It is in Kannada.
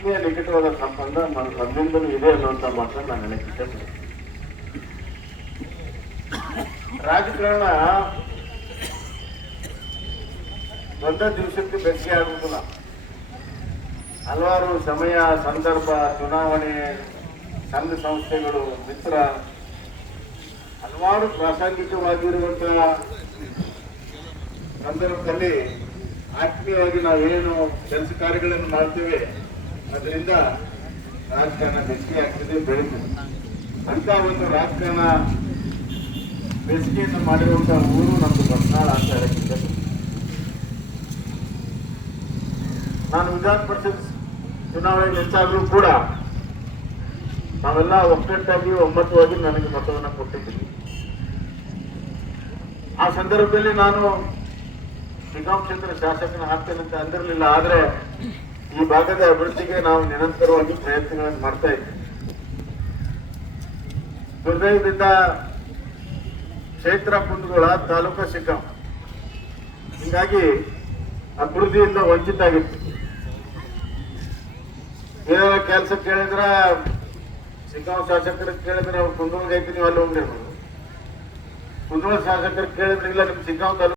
ಆತ್ಮೀಯ ನಿಕಟವಾದ ಸಂಬಂಧ ನಮ್ಮಿಂದಲೂ ಇದೆ ಅನ್ನುವಂಥ ಮಾತನ್ನು ನಾನು ಹೇಳಕ್ಕೆ ಇಷ್ಟಪಡ್ತೀನಿ. ರಾಜಕಾರಣ ಒಂದೇ ದಿವಸಕ್ಕೆ ಬೆಚ್ಚಗೆ ಆಗುವುದಿಲ್ಲ. ಹಲವಾರು ಸಮಯ, ಸಂದರ್ಭ, ಚುನಾವಣೆ, ಸಂಘ ಸಂಸ್ಥೆಗಳು, ಮಿತ್ರ, ಹಲವಾರು ಪ್ರಾಸಂಗಿಕವಾಗಿರುವಂತಹ ಸಂದರ್ಭದಲ್ಲಿ ಆತ್ಮೀಯವಾಗಿ ನಾವೇನು ಕೆಲಸ ಕಾರ್ಯಗಳನ್ನು ಮಾಡ್ತೇವೆ ಅದರಿಂದ ರಾಜಕಾರಣ ಬೆಚ್ಚಗೆ ಆಗ್ತದೆ, ಬೆಳೀತದೆ. ಅಂತ ಒಂದು ರಾಜಕಾರಣ ಬೇಸಿಗೆಯನ್ನು ಮಾಡಿರುವಂತಹ ಊರು ನಮ್ದು ಬಸ್ನಾಳ ಅಂತ ಹೇಳಕ್ಕಿದೆ. ನಾನು ವಿಧಾನ ಪರಿಷತ್ ಚುನಾವಣೆ ನಿಂತಾಗಲೂ ಕೂಡ ನಾವೆಲ್ಲ ಒಕ್ಕಟ್ಟಾಗಿ ಒಮ್ಮತವಾಗಿ ನನಗೆ ಮತವನ್ನು ಕೊಟ್ಟಿದ್ದೀನಿ. ಆ ಸಂದರ್ಭದಲ್ಲಿ ನಾನು ಶಿಗ್ಗಾಂವ್ ಕ್ಷೇತ್ರ ಶಾಸಕನ ಆಗ್ತೇನೆ ಅಂತ ಅಂದಿರಲಿಲ್ಲ. ಆದ್ರೆ ಈ ಭಾಗದ ಅಭಿವೃದ್ಧಿಗೆ ನಾವು ನಿರಂತರವಾಗಿ ಪ್ರಯತ್ನಗಳನ್ನು ಮಾಡ್ತಾ ಇದ್ದೀವಿ. ದುರ್ದೈವದಿಂದ ಕ್ಷೇತ್ರ ಕುಂದಗೋಳ, ತಾಲೂಕು ಶಿಗ್ಗಾಂವ್, ಹೀಗಾಗಿ ಅಭಿವೃದ್ಧಿಯಿಂದ ವಂಚಿತ ಆಗಿತ್ತು. ಏನಾರ ಕೆಲಸ ಕೇಳಿದ್ರ ಶಿಗ್ಗಾಂವ್ ಶಾಸಕರಿಗೆ ಕೇಳಿದ್ರೆ ಅವ್ರು ಕುಂದಗೋಳ ಐತಿ, ನೀವು ಅಲ್ಲಿ ಹೋಗ್ರಿ. ಕುಂದಗೋಳ ಶಾಸಕರಿಗೆ ಕೇಳಿದ್ರೆ ಇಲ್ಲ, ನಿಮ್ ಶಿಗ್ಗಾಂವ್ ತಾಲೂಕು